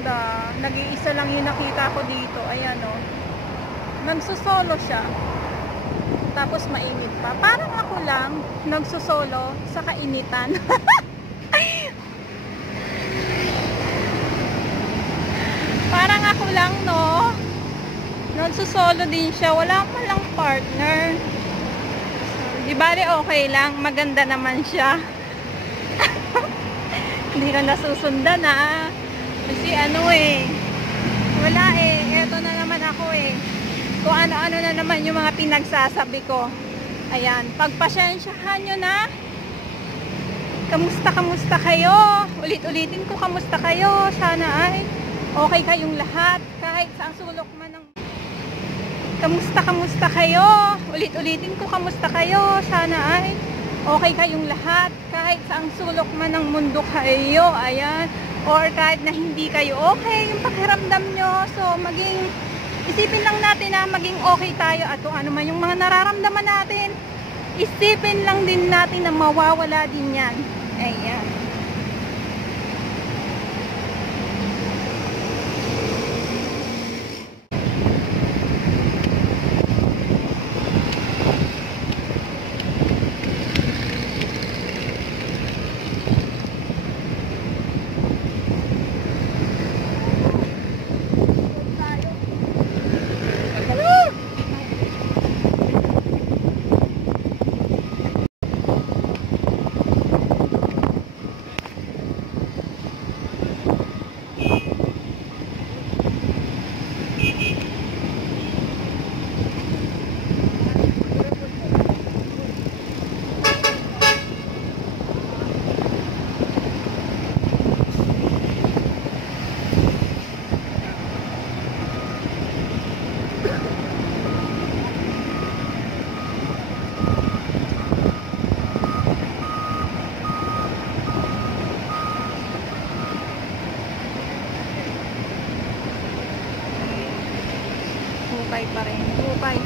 ganda. Nag-iisa lang yung nakita ko dito. Ayan o. Nagsusolo siya. Tapos mainit pa. Parang ako lang nagsusolo sa kainitan. Parang ako lang, no? Nagsusolo din siya. Wala man lang partner. Di bale okay lang. Maganda naman siya. Hindi ka nasusundan, ha? Kasi ano eh. Wala eh. Eto na naman ako eh. Kung ano-ano na naman yung mga pinagsasabi ko. Ayan. Pagpasensyahan nyo na. Kamusta kayo? Ulit-ulitin ko, kamusta kayo? Sana ay okay kayong lahat. Kahit sa sulok man ng... Kamusta kayo? Ulit-ulitin ko, kamusta kayo? Sana ay okay kayong lahat. Kahit sa sulok man ng mundo kayo. Ayan. Or kahit na hindi kayo okay yung pakiramdam nyo. So, isipin lang natin na maging okay tayo. At kung ano man yung mga nararamdaman natin, isipin lang din natin na mawawala din yan. Ayan. Hukay pa rin. Hukay.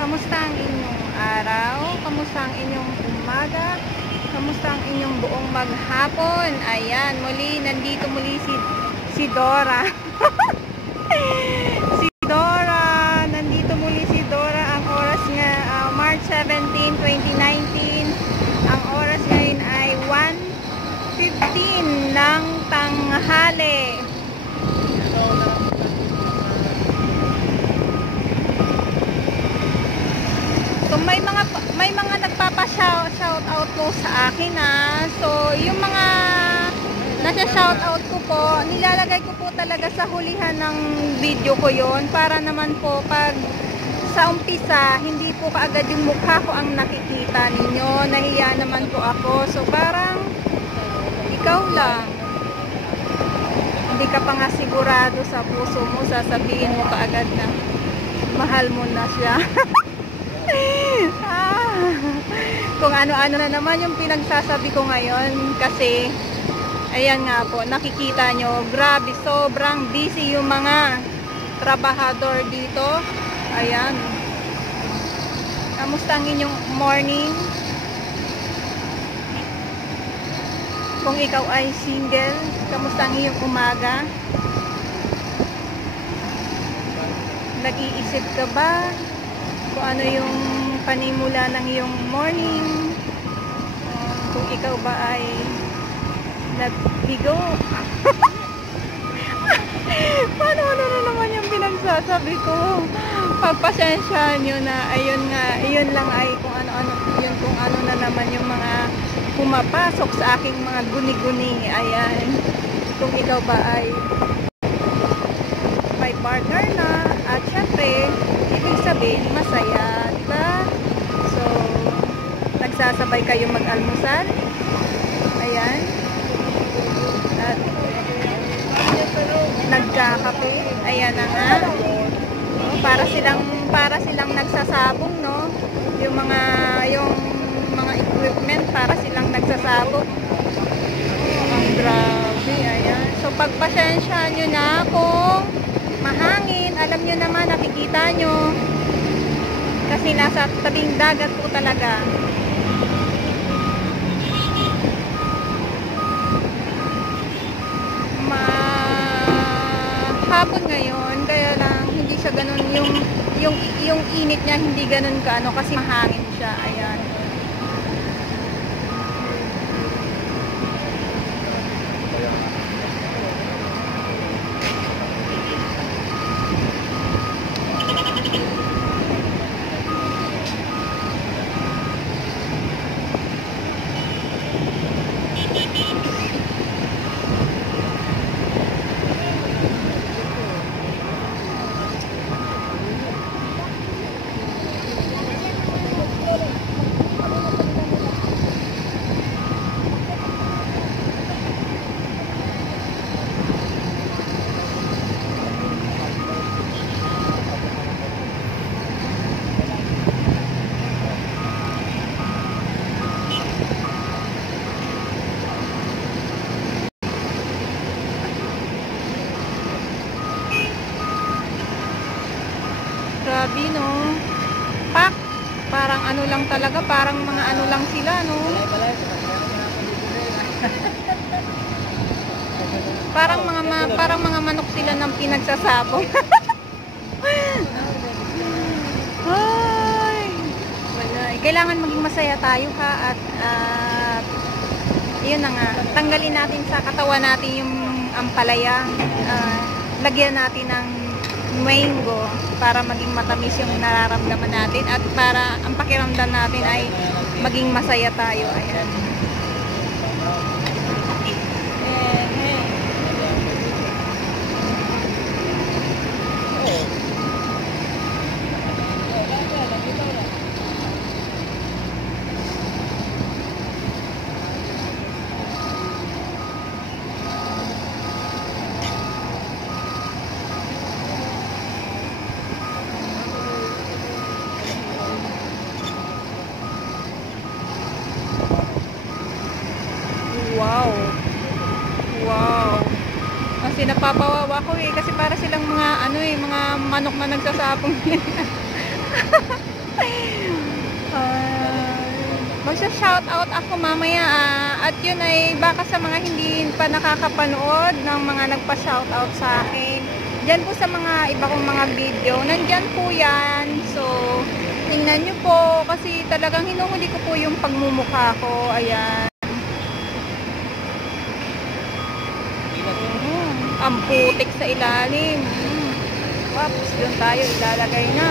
Kamusta ang inyong araw? Kamusta ang inyong umaga? Kamusta ang inyong buong maghapon? Ayan, nandito muli si Dora. Nandito muli si Dora. Ang oras nga, March 17, 2019. Ang oras ngayon ay 1:15 ng tanghali. So may mga nagpapa-shout out po sa akin, ha. So yung mga nasa-shout out ko po, nilalagay ko po talaga sa hulihan ng video ko yon para naman po pag sa umpisa hindi po kaagad yung mukha ko ang nakikita ninyo. Nahiya naman po ako. So parang ikaw lang, hindi ka pa nga sigurado sa puso mo, sasabihin mo kaagad na mahal mo na siya. Kung ano-ano na naman yung pinagsasabi ko ngayon, kasi ayan nga po, nakikita nyo, grabe, sobrang busy yung mga trabahador dito. Ayan. Kamusta ang inyong morning? Kung ikaw ay single, kamusta ang iyong umaga? Nag-iisip ka ba kung ano yung panimula ng iyong morning? Kung ikaw ba ay nagbigo? Paano na naman yung pinagsasabi ko? Pagpasensyahan nyo na. Ayun nga, ayun lang ay kung ano-ano, yun kung ano na naman yung mga pumapasok sa aking mga guni-guni. Ayan. Kung ikaw ba ay may partner na, at syempre, ibig sabihin, masaya, diba? So, nagsasabay kayo mag-almusal. Ayan. At nagkakape. Ayan na nga. Para silang nagsasabong, no? Yung mga equipment, para silang nagsasabong. Ang grabe, ayan. So, pagpasensyaan nyo na kung mahangin. Alam nyo naman, nakikita nyo. Kasi nasa tabing dagat po talaga. Hapon ngayon, kaya lang hindi siya ganun, yung init niya hindi ganun kaano kasi mahangin siya. Ayan. Grabe, no? Pak! Parang ano lang talaga, parang mga ano lang sila, no? Parang mga manok sila ng pinagsasabong. Ay! Wala. Kailangan maging masaya tayo, ha? At yun na nga, tanggalin natin sa katawan natin yung ampalaya. Lagyan natin ng mango para maging matamis yung nararamdaman natin at para ang pakiramdam natin ay maging masaya tayo. Ayan. Wow. Wow. Kasi napapawawa ko eh. Kasi para silang mga mga manok na nagsasapong. Magsa-shout out ako mamaya. At yun ay baka sa mga hindi pa nakakapanood ng mga nagpa-shout out sa akin. Diyan po sa mga iba kong mga video. Nandyan po yan. So, tingnan nyo po. Kasi talagang hinuhuli ko po yung pagmumukha ko. Ayan. Ang putik sa ilalim. Waps, doon tayo ilalagay na.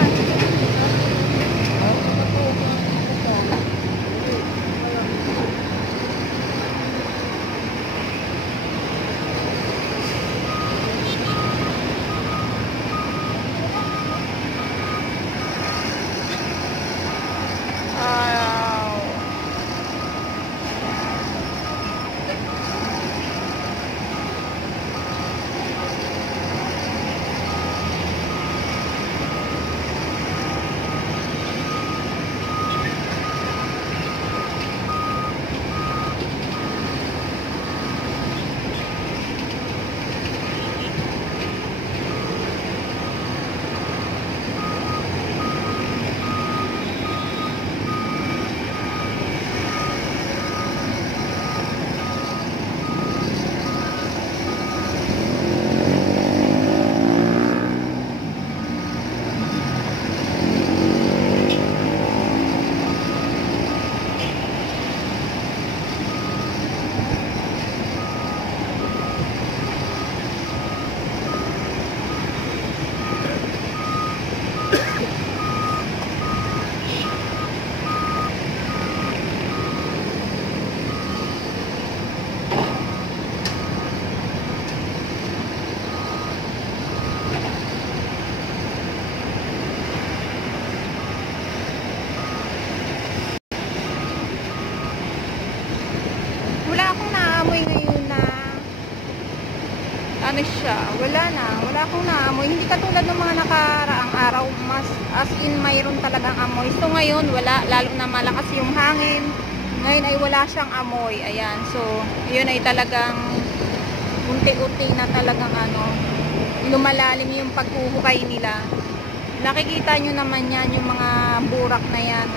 ano siya, wala akong naamoy. Hindi katulad ng mga nakaraang araw, mas as in mayroon talagang amoy. So ngayon wala, lalo na malakas yung hangin. Ngayon ay wala siyang amoy. Ayan, so yun ay talagang unti-unti na talagang lumalalim yung paghuhukay nila. Nakikita nyo naman yan, yung mga burak na yan.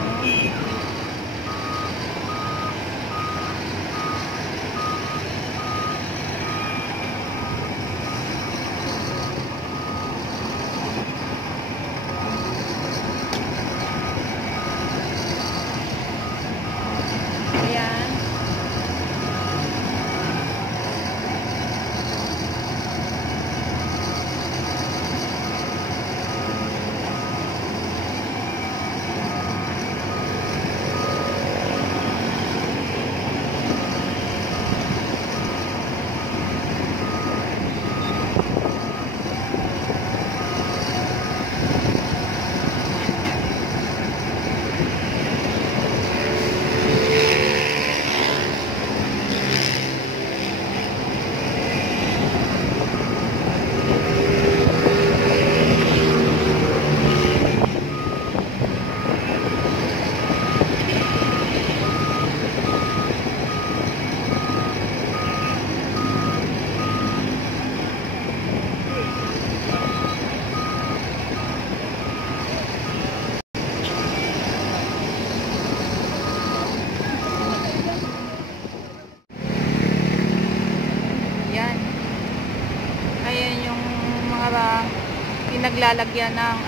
Pinaglalagyan ng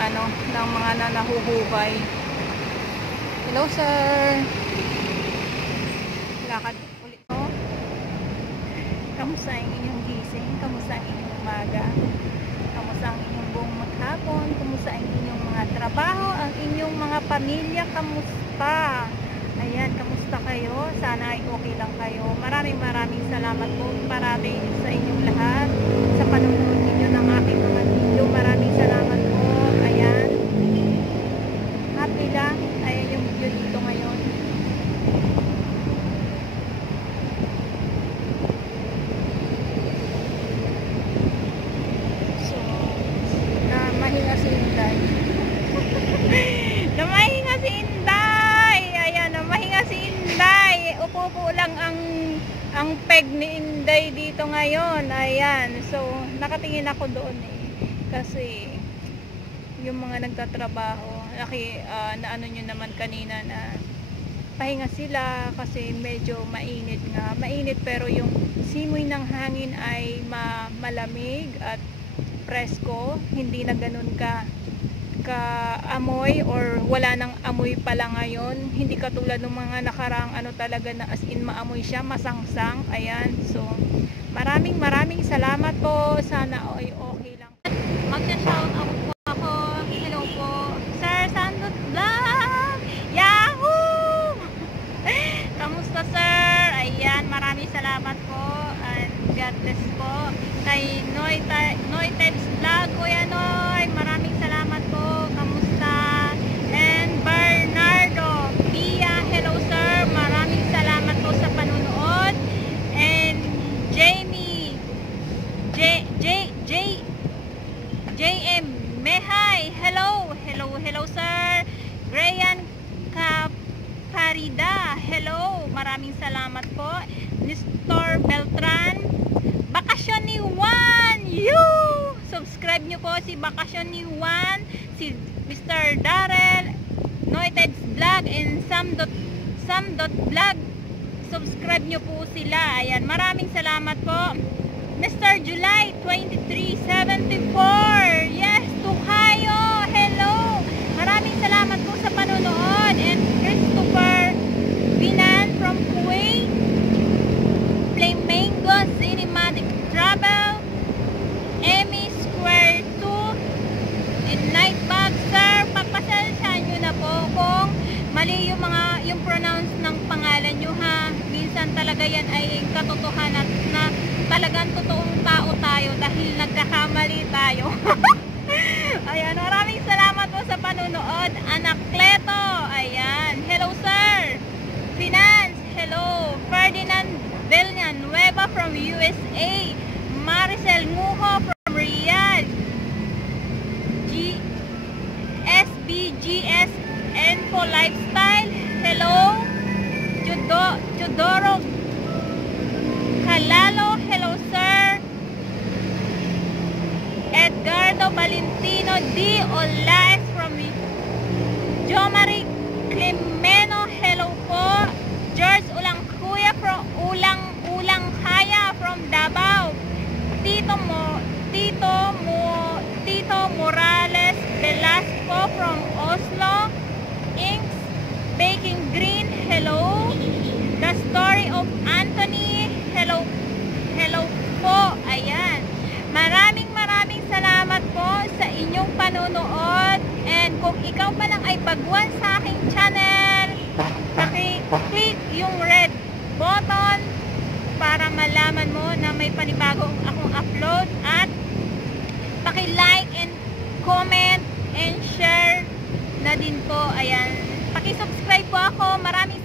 ng mga nahuhukay. Hello sir. Lakad ulit ko. Kamusta ang inyong gising? Kamusta ang inyong umaga? Kamusta ang inyong buong maghapon? Kamusta ang inyong mga trabaho? Ang inyong mga pamilya? Kamusta? Ayan, kamusta kayo? Sana ay okay lang kayo. Maraming salamat po parati sa inyong lahat sa panonood ninyo ng aking mga video. Maraming salamat po. Ayan. Happy lang. Ayan yung video dito ngayon. So, namahinga si Inday. Namahinga si Inday. Ayan, namahinga si Inday. Upo lang ang peg ni Inday dito ngayon. Ayan. So, nakatingin ako doon kasi yung mga nagtatrabaho naano nyo naman kanina na pahinga sila kasi medyo mainit nga. Mainit pero yung simoy ng hangin ay malamig at presko. Hindi na ganun ka amoy or wala nang amoy pala ngayon. Hindi katulad ng mga nakaraang talaga na as in maamoy siya, masangsang. Ayan. So, maraming salamat po. Sana ay okay lang. Magsa-shout out po ako. Hello po. Sir Sandot Vlog! Yahoo! Kamusta sir? Ayan, maraming salamat po. And God bless po. Kay Noitex Vlog, Kuya Noy. Maraming salamat po. Kamusta? And Bernardo Pia, hello sir. Maraming salamat po sa panunood. And Jamie JM Mehay, hello sir. Grayan Kaparida, hello, maraming salamat po. Nestor Beltran, Bakasyon ni Juan, subscribe nyo po si Bakasyon ni Juan, si Mr. Darrell, Noited's Vlog, and Sam.vlog, subscribe nyo po sila. Ayan, maraming salamat po. Mr. July 2374, yes, Tukayo, hello, maraming salamat po sa panonood. And Christopher Binan from Kuwait, Flamingo Cinematic Travel, Emmy Square 2, and Nightbag. Sir, pagpasensyahan nyo na po kung mali yung pronounce ng pangalan nyo ha. Minsan talaga yan ay katotohanan na talagang totoong tao tayo dahil nagkakamali tayo. Ayan, maraming salamat po sa panunood. Anakleto, ayan, hello sir. Finance, hello. Ferdinand Villanueva from USA, Maricel Nguho from Riyadh. SBGS Info Lifestyle. Hello. Judoro Kalalo. Hello, sir. Edgardo Valentino D. Olaes from Jomari Climeno. Hello po. George Ulangkuya from Ulangkaya from Davao. Tito Morales Velasco from Oslo. Inks Baking Green. Hello. The Story of Anthony. Hello po. Ayan. Maraming salamat po sa inyong panunood. And kung ikaw pa lang ay baguhan sa aking channel, click yung red button para malaman mo na may panibagong akong upload. At paki-like and comment and share na din po. Ayan. Paki-subscribe po ako. Maraming